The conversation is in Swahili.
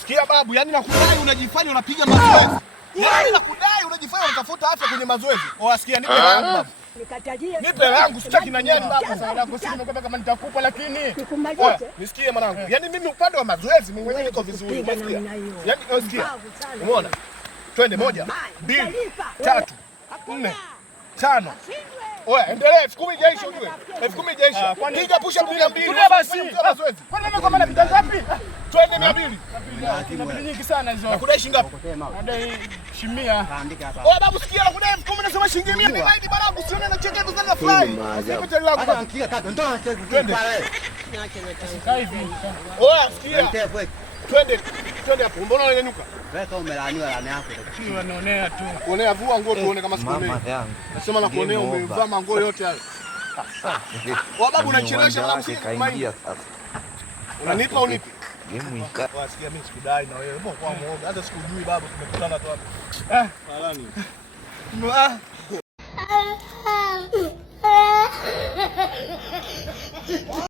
Sikia babu, yani nakudai unajifanya unapiga mazoezi. Yaani nakudai unajifanya unatafuta afya kwenye mazoezi. Wasikia nipe langu babu. Nipe langu sitaki na nyani babu sasa langu sisi nimekupa kama nitakupa lakini. Nisikie mwanangu. Yaani mimi upande wa mazoezi mimi mwenyewe niko vizuri. Unasikia? Yaani unasikia? Umeona? Twende 1, 2, 3, 4, 5. Oya, endelea 10,000 jaisha ujue. 10,000 jaisha. Piga push up 200. Tulia basi. Mazoezi. Kwani mimi kwa maana pita ngapi? Twende 200. Kuna nyingi sana hizo. Nakudai shilingi ngapi? Nadai shimia. Oya babu sikia nakudai 10,000 nasema shilingi 100 ni maidi barabu usione nacheka hizo sana fly. Usipite langu babu. Twende. Kaa hivi. Oya sikia. Twende hapo. Mbona unanyanyuka? Weka umelaaniwa laana yako. Sio wanaonea tu. Kuonea vua nguo tuone kama sikuonei. Nasema na kuonea umevaa manguo yote hayo. Wa babu unachelewesha na kaingia sasa. Unanipa unipi? Wasikia mimi sikudai na wewe. Mbona kwa muoga? Hata sikujui babu tumekutana tu hapa. Malani.